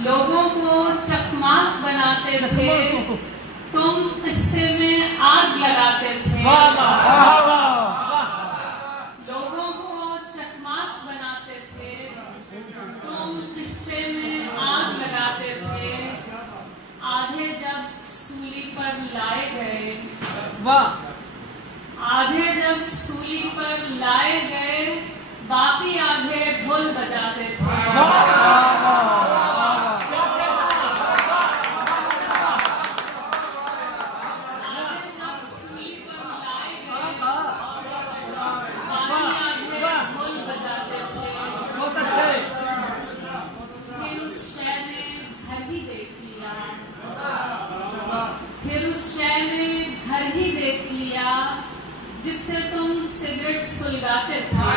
लोगों को चकमाक बनाते थे, तुम हिस्से में आग लगाते थे। लोगों को चकमाक बनाते थे, तुम हिस्से में आग लगाते थे। आधे जब सूली पर लाए गए, आधे जब सूली पर लाए गए, बाकी आधे ढोल बजाते थे। फिर उस शय ने घर ही देख लिया जिससे तुम सिगरेट सुलगाते थे।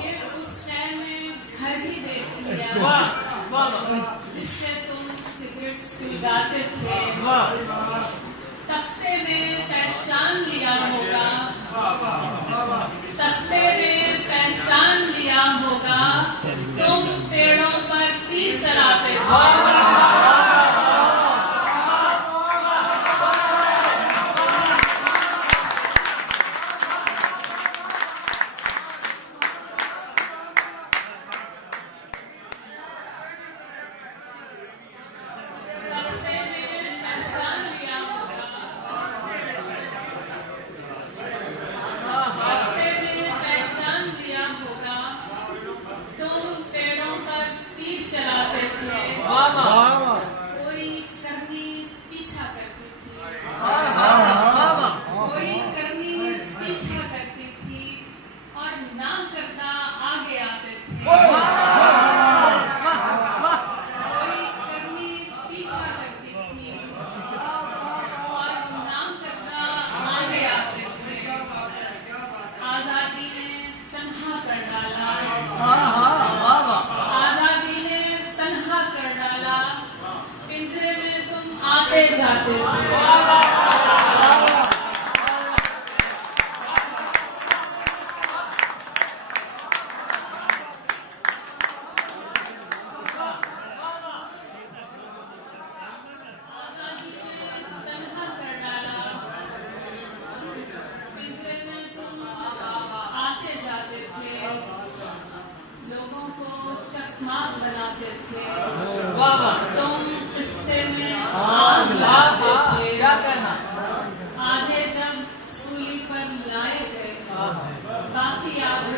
फिर उस शय ने घर ही देख लिया जिससे तुम सिगरेट सुलगाते थे। तख्ते ने पहचान लिया होगा, तख्ते ने पहचान लिया होगा, तुम पेड़ों पर तीर चलाते थे। कोई करनी पीछा करती थी, कोई करनी पीछा करती थी और नाम करता आगे आते थे। कोई करनी पीछा करती थी और नाम करता आगे आते थे। आजादी ने तन्हा कर डाला, पिंजरे में तुम आते जाते थे। आजादी ने तन्हा कर डाला, पिंजरे में तुम आते जाते थे। लोगों को चकमाक बनाते थे, तुम हिस्से में आग लगाते थे। आधे जब सूली पर लाए गए, बाकी आधे